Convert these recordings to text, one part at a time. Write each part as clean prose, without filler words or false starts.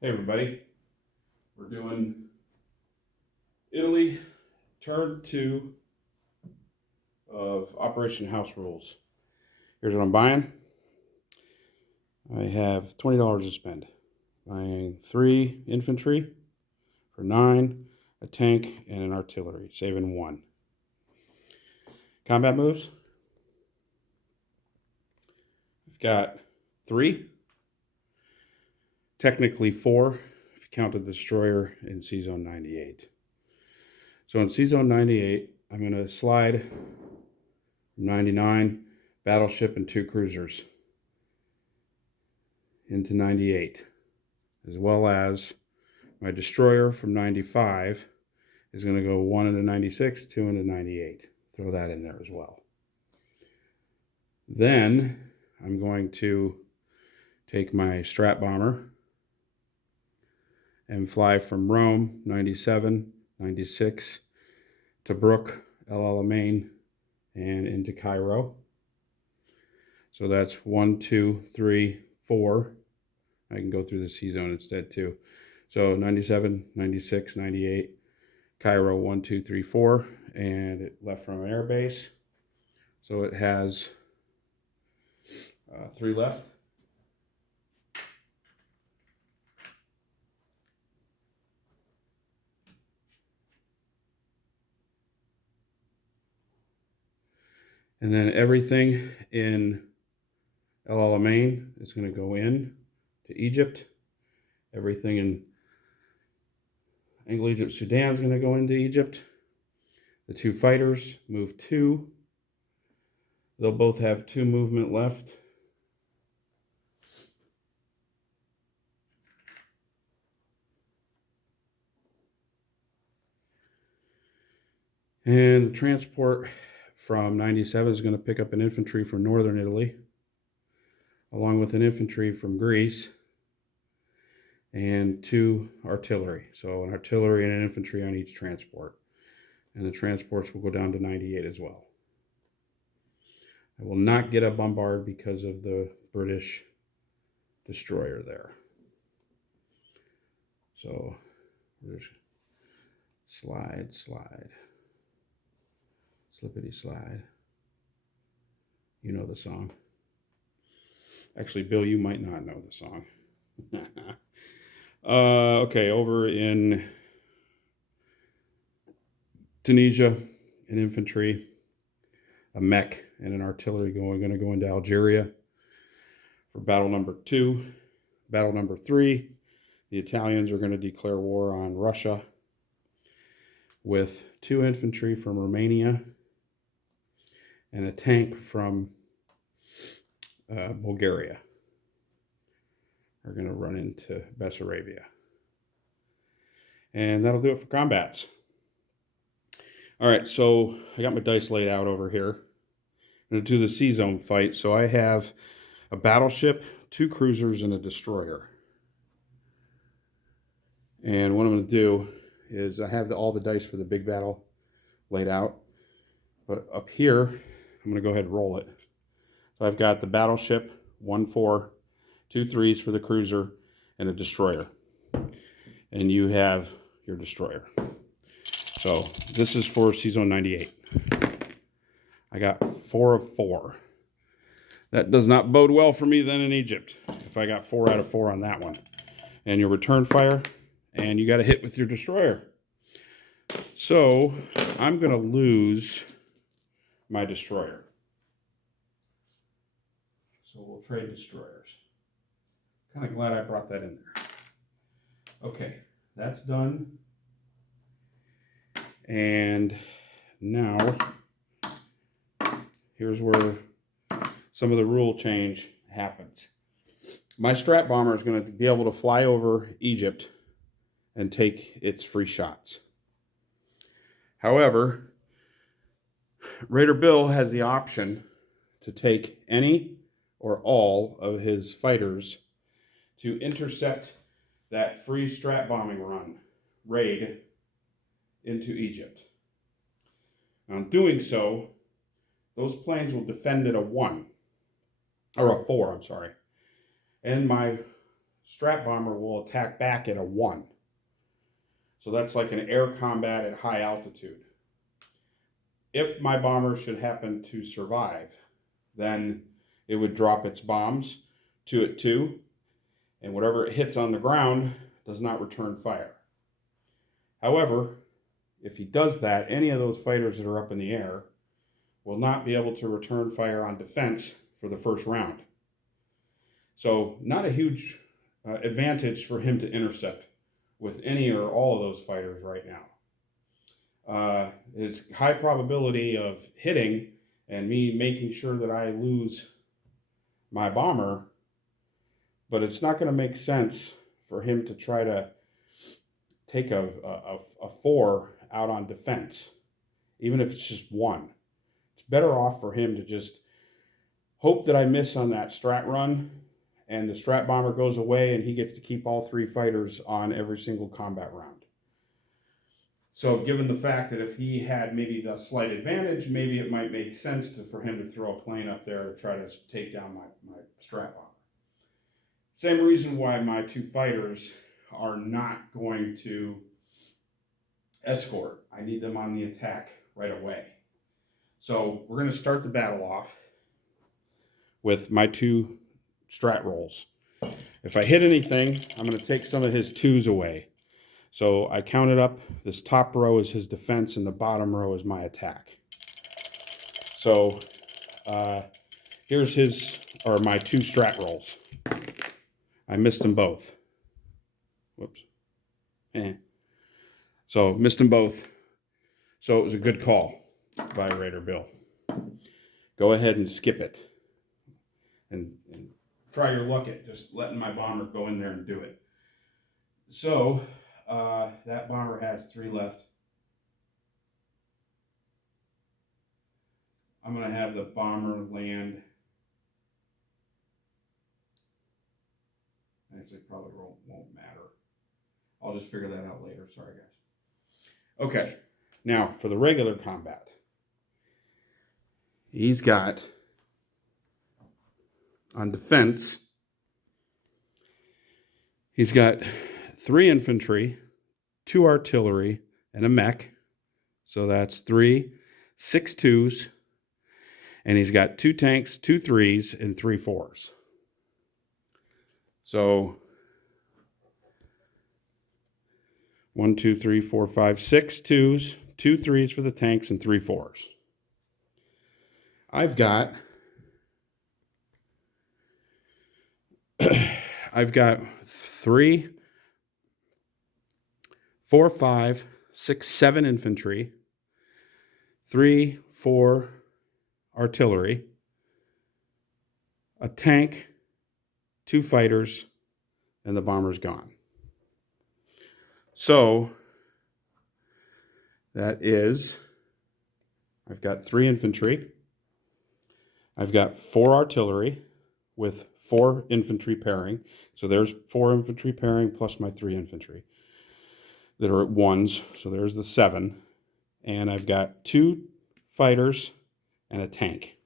Hey everybody, we're doing Italy turn 2 of Operation House Rules. Here's what I'm buying. I have $20 to spend. Buying 3 infantry for 9, a tank, and an artillery, saving 1. Combat moves. I've got 3, technically 4 if you count the destroyer in C-Zone 98. So in C-Zone 98, I'm going to slide 99 battleship and 2 cruisers into 98, as well as my destroyer from 95 is going to go 1 into 96, 2 into 98. Throw that in there as well. Then I'm going to take my strat bomber and fly from Rome 97, 96 to Brook, El Alamein, and into Cairo. So that's 1, 2, 3, 4. I can go through the C-Zone instead too. So 97, 96, 98, Cairo 1, 2, 3, 4, and it left from an air base. So it has 3 left. And then everything in El Alamein is going to go in to Egypt. Everything in Angle Egypt Sudan is going to go into Egypt. The 2 fighters move 2. They'll both have 2 movement left. And the transport from 97 is going to pick up an infantry from northern Italy, along with an infantry from Greece, and 2 artillery. So an artillery and an infantry on each transport. And the transports will go down to 98 as well. I will not get a bombard because of the British destroyer there. So there's slide, slippity slide. You know the song. Actually, Bill, you might not know the song. Okay, over in Tunisia, an infantry, a mech, and an artillery going to go into Algeria for battle number 2. Battle number 3, the Italians are going to declare war on Russia with 2 infantry from Romania and a tank from Bulgaria. Are going to run into Bessarabia. And that'll do it for combats. All right, so I got my dice laid out over here. I'm going to do the C-Zone fight. So I have a battleship, 2 cruisers, and a destroyer. And what I'm going to do is I have all the dice for the big battle laid out. But up here, I'm going to go ahead and roll it. So I've got the battleship, 1, 4, 2 3s for the cruiser, and a destroyer. And you have your destroyer. So this is for C-Zone 98. I got 4 of 4. That does not bode well for me then in Egypt, if I got 4 out of 4 on that one. And your return fire, and you got to hit with your destroyer. So I'm going to lose my destroyer. So we'll trade destroyers. Kind of glad I brought that in there. Okay, that's done. And now, here's where some of the rule change happens. My strat bomber is going to be able to fly over Egypt and take its free shots. However, Raider Bill has the option to take any or all of his fighters to intercept that free strat bombing raid into Egypt. Now, in doing so, those planes will defend at a 1, or a 4, I'm sorry. And my strap bomber will attack back at a 1. So that's like an air combat at high altitude. If my bomber should happen to survive, then it would drop its bombs to at 2, and whatever it hits on the ground does not return fire. However, if he does that, any of those fighters that are up in the air will not be able to return fire on defense for the first round. So not a huge advantage for him to intercept with any or all of those fighters right now. His high probability of hitting and me making sure that I lose my bomber, but it's not going to make sense for him to try to take a 4 out on defense, even if it's just 1. It's better off for him to just hope that I miss on that strat run and the strat bomber goes away and he gets to keep all 3 fighters on every single combat round. So given the fact that if he had maybe the slight advantage, maybe it might make sense for him to throw a plane up there to try to take down my strat bomber. Same reason why my 2 fighters are not going to escort. I need them on the attack right away. So we're going to start the battle off with my 2 strat rolls. If I hit anything, I'm going to take some of his 2s away. So I counted up, this top row is his defense and the bottom row is my attack. So here's my 2 strat rolls. I missed them both. Whoops. So missed them both. So it was a good call by Raider Bill. Go ahead and skip it. And try your luck at just letting my bomber go in there and do it. So that bomber has 3 left. I'm going to have the bomber land. Actually, probably won't matter. I'll just figure that out later. Sorry, guys. Okay, now for the regular combat. He's got, on defense, he's got 3 infantry, 2 artillery, and a mech. So that's 3, 6 2s, and he's got 2 tanks, 2 3s, and 3 4s. So 1, 2, 3, 4, 5, 6 2s, 2 3s for the tanks, and 3 4s. I've got 3, 4, 5, 6, 7 infantry, 3, 4 artillery, a tank, 2 fighters, and the bomber's gone. So that is, I've got 3 infantry, I've got 4 artillery with 4 infantry pairing. So there's 4 infantry pairing plus my 3 infantry that are at 1s. So there's the 7. And I've got 2 fighters and a tank.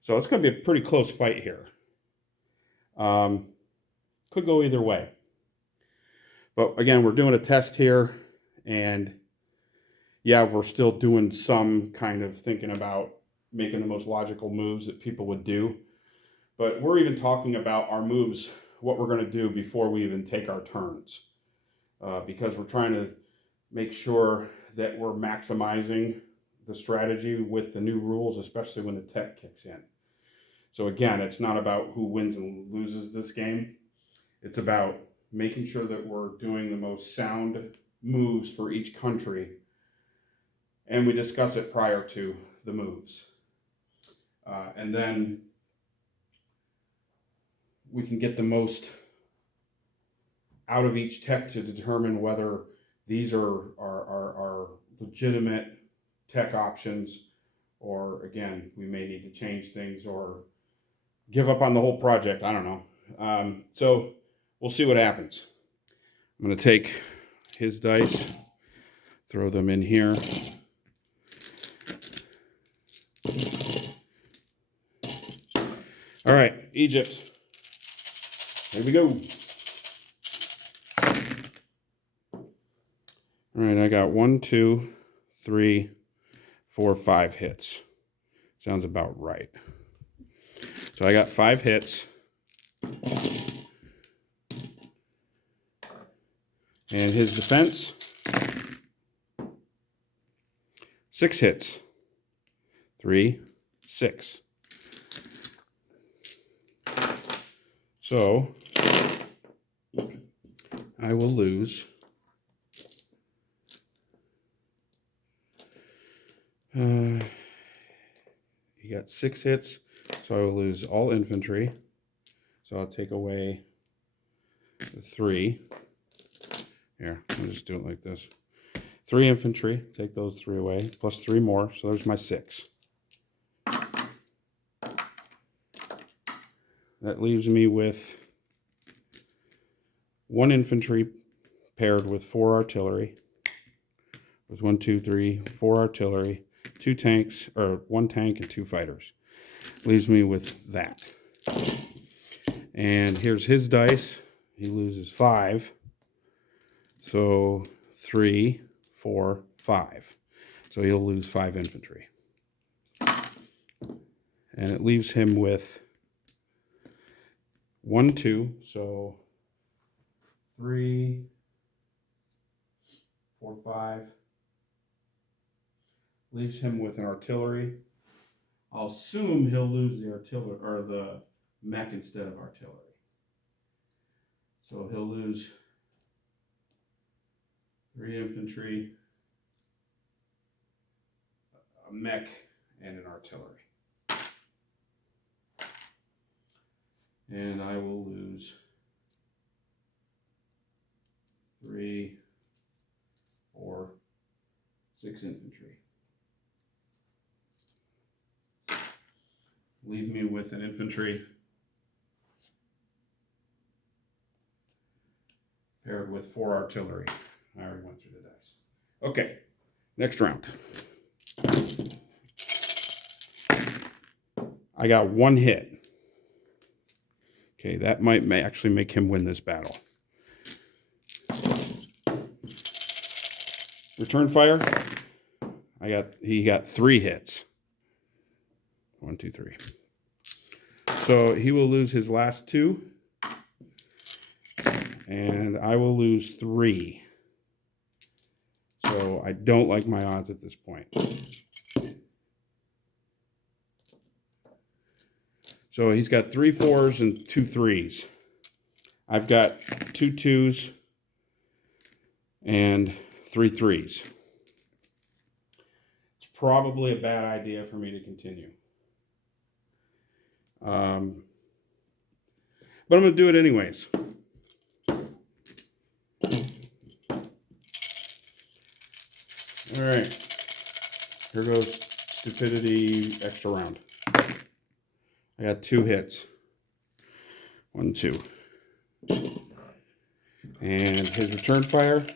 So it's going to be a pretty close fight here. Could go either way. But again, we're doing a test here. And yeah, we're still doing some kind of thinking about making the most logical moves that people would do. But we're even talking about our moves, what we're going to do before we even take our turns. Because we're trying to make sure that we're maximizing the strategy with the new rules, especially when the tech kicks in. So again, it's not about who wins and loses this game. It's about making sure that we're doing the most sound moves for each country. And we discuss it prior to the moves. And then we can get the most out of each tech to determine whether these are legitimate tech options, or again, we may need to change things or give up on the whole project. I don't know. So we'll see what happens. I'm going to take his dice, throw them in here. All right, Egypt. Here we go. All right, I got 1, 2, 3, 4, 5 hits. Sounds about right. So I got 5 hits. And his defense, 6 hits. 3, 6. So I will lose he got 6 hits, so I will lose all infantry. So I'll take away the 3. Here, I'll just do it like this. 3 infantry, take those 3 away, plus 3 more, so there's my 6. That leaves me with 1 infantry paired with 4 artillery. With 1, 2, 3, 4 artillery, 2 tanks, or 1 tank and 2 fighters. Leaves me with that. And here's his dice. He loses 5. So 3, 4, 5. So he'll lose 5 infantry. And it leaves him with 1, 2. So 3, 4, 5. Leaves him with an artillery. I'll assume he'll lose the artillery or the mech instead of artillery. So he'll lose 3 infantry, a mech, and an artillery. And I will lose 3, 4, 6 infantry. Leave me with an infantry paired with 4 artillery. I already went through the dice. Okay, next round. I got 1 hit. Okay, that might actually make him win this battle. Return fire. He got 3 hits. 1, 2, 3. So he will lose his last 2. And I will lose 3. So I don't like my odds at this point. So he's got 3 4s and 2 3s. I've got 2 2s and 3 3s. It's probably a bad idea for me to continue. But I'm going to do it anyways. All right. Here goes stupidity extra round. I got 2 hits. 1, 2. And his return fire,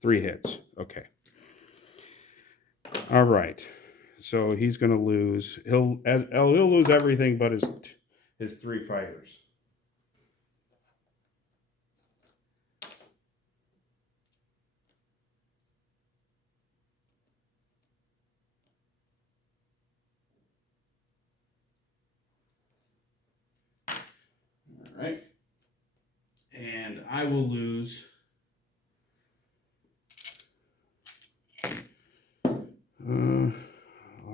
3 hits. Okay. All right. So he's going to lose. He'll lose everything but his 3 fighters. All right. And I will lose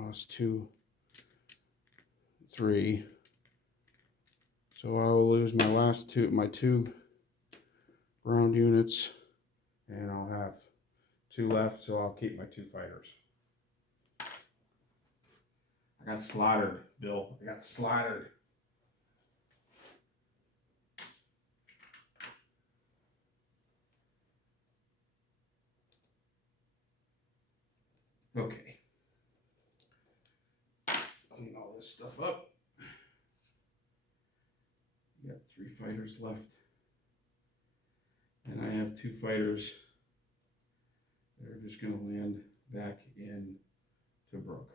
lost 2, 3. So I will lose my 2 ground units, and I'll have 2 left, so I'll keep my 2 fighters. I got slaughtered, Bill. I got slaughtered. Okay. Clean all this stuff up. We got 3 fighters left. And I have 2 fighters that are just going to land back in Tobruk.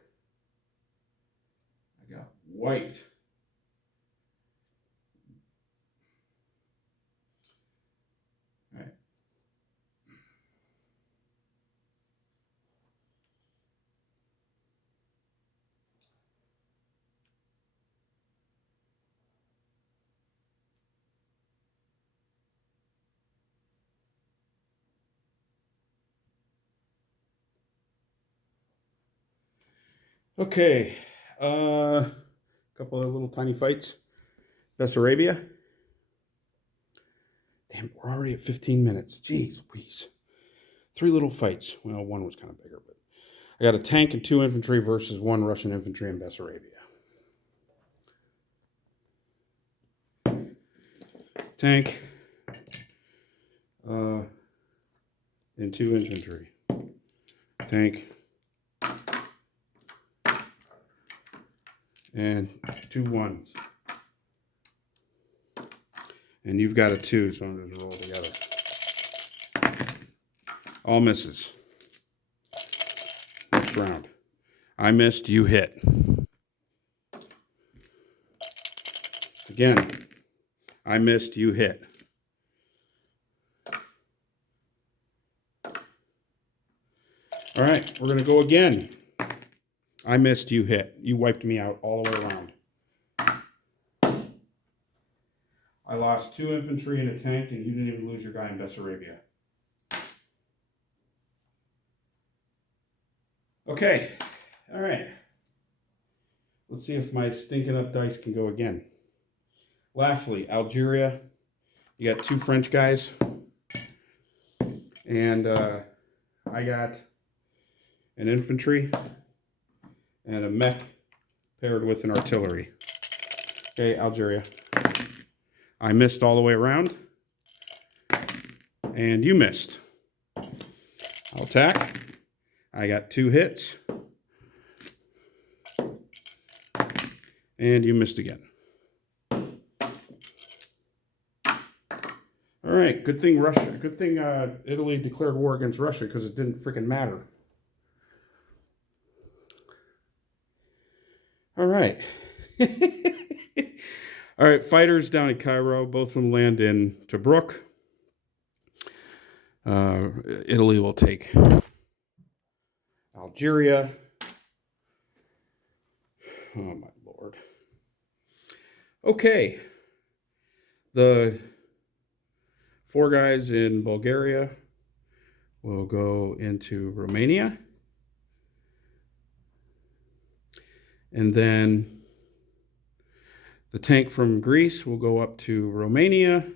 I got wiped. Okay, a couple of little tiny fights. Bessarabia. Damn, we're already at 15 minutes. Jeez, please. 3 little fights. Well, one was kind of bigger, but I got a tank and 2 infantry versus 1 Russian infantry in Bessarabia. Tank and 2 infantry. Tank and 2 ones. And you've got a 2, so I'm just roll together. All misses. Next round. I missed, you hit. Again, I missed, you hit. All right, we're going to go again. I missed, you hit. You wiped me out all the way around. I lost 2 infantry and a tank, and you didn't even lose your guy in Bessarabia. Okay, all right. Let's see if my stinking up dice can go again. Lastly, Algeria. You got 2 French guys. And I got an infantry and a mech paired with an artillery. Okay, Algeria. I missed all the way around. And you missed. I'll attack. I got 2 hits. And you missed again. All right, good thing Italy declared war against Russia because it didn't freaking matter. All right. All right, fighters down in Cairo, both of them land in Tobruk. Italy will take Algeria. Oh, my Lord. Okay. The 4 guys in Bulgaria will go into Romania. And then the tank from Greece will go up to Romania.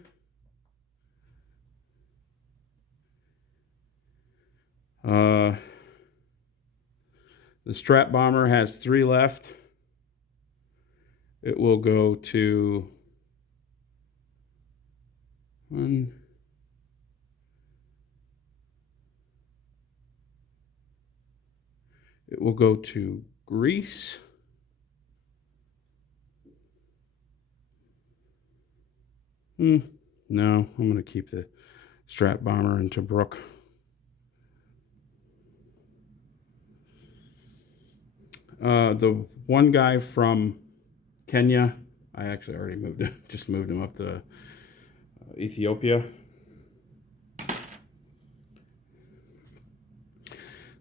The Strat bomber has 3 left. It will go to 1. It will go to Greece. No, I'm going to keep the Strat bomber in Tobruk. The one guy from Kenya, I actually already moved him, just moved him up to Ethiopia.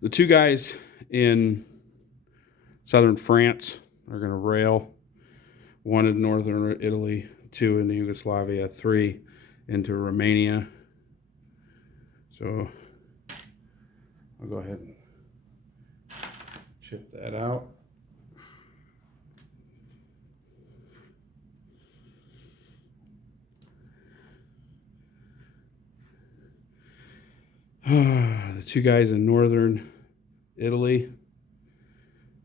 The 2 guys in southern France are going to rail. 1 in northern Italy, 2 into Yugoslavia, 3 into Romania. So I'll go ahead and chip that out. The 2 guys in northern Italy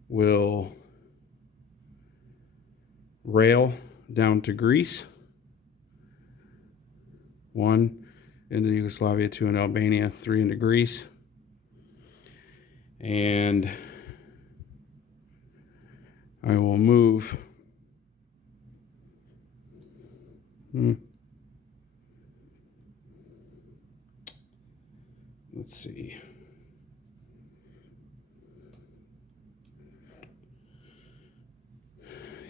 will rail down to Greece. 1 into Yugoslavia, 2 in Albania, 3 into Greece. And I will move. Let's see.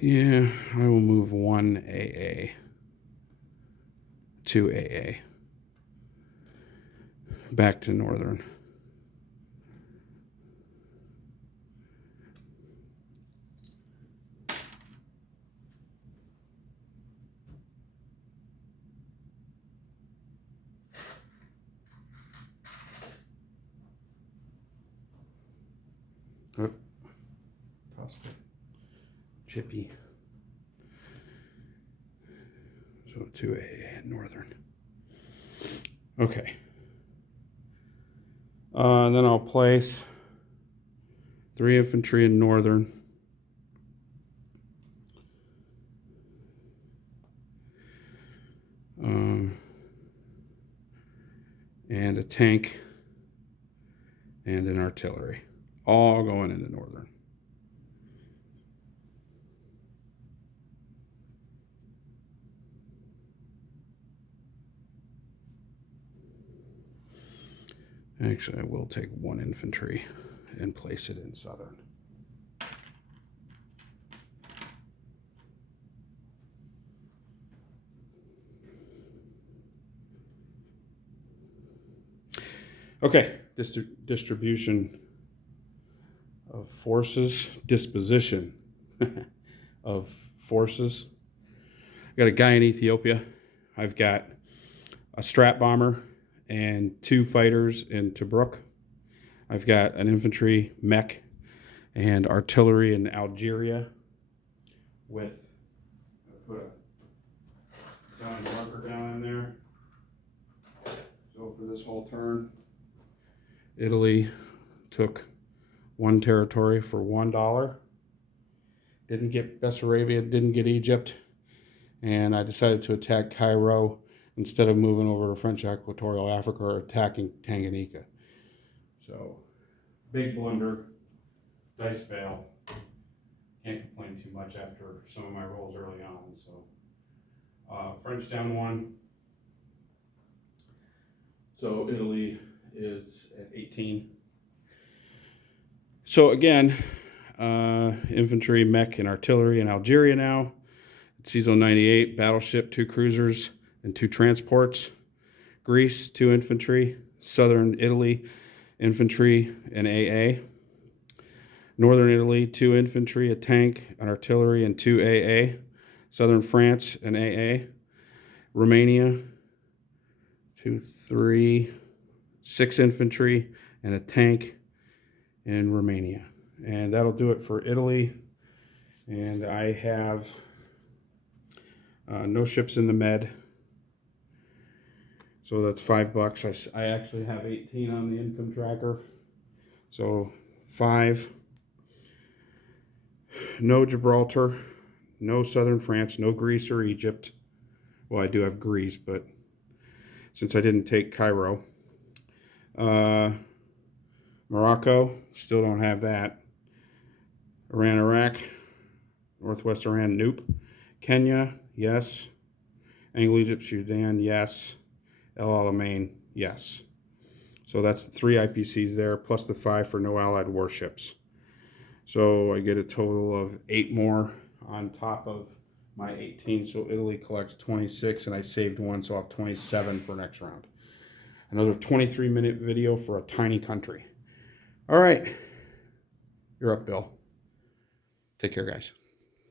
Yeah, I will move 1 AA. 2 AA. Back to northern. Oh, lost it. Chippy. So 2A Northern. Okay. And then I'll place 3 infantry in Northern. And a tank and an artillery, all going into Northern. Actually, I will take 1 infantry and place it in Southern. Okay, distribution of forces, disposition of forces. I got a guy in Ethiopia. I've got a strat bomber and 2 fighters in Tobruk. I've got an infantry mech and artillery in Algeria with, I put a Italian marker down in there. So for this whole turn, Italy took 1 territory for $1. Didn't get Bessarabia, didn't get Egypt, and I decided to attack Cairo instead of moving over to French Equatorial Africa or attacking Tanganyika. So, big blunder, dice fail. Can't complain too much after some of my rolls early on. So, French down 1. So Italy is at 18. So again, infantry, mech, and artillery in Algeria now. CISO 98, battleship, 2 cruisers, and 2 transports. Greece, 2 infantry. Southern Italy, infantry and AA. Northern Italy, 2 infantry, a tank, an artillery, and 2 AA. Southern France, an AA. Romania, 2, 3, 6 infantry, and a tank in Romania. And that'll do it for Italy. And I have no ships in the Med. So that's $5. I actually have 18 on the income tracker. So 5. No Gibraltar. No Southern France. No Greece or Egypt. Well, I do have Greece, but since I didn't take Cairo. Morocco, still don't have that. Iran, Iraq, Northwest Iran, nope. Kenya, yes. Anglo Egypt, Sudan, yes. El Alamein, yes. So that's the 3 IPCs there, plus the 5 for no allied warships. So I get a total of 8 more on top of my 18. So Italy collects 26, and I saved 1, so I'll have 27 for next round. Another 23-minute video for a tiny country. All right. You're up, Bill. Take care, guys.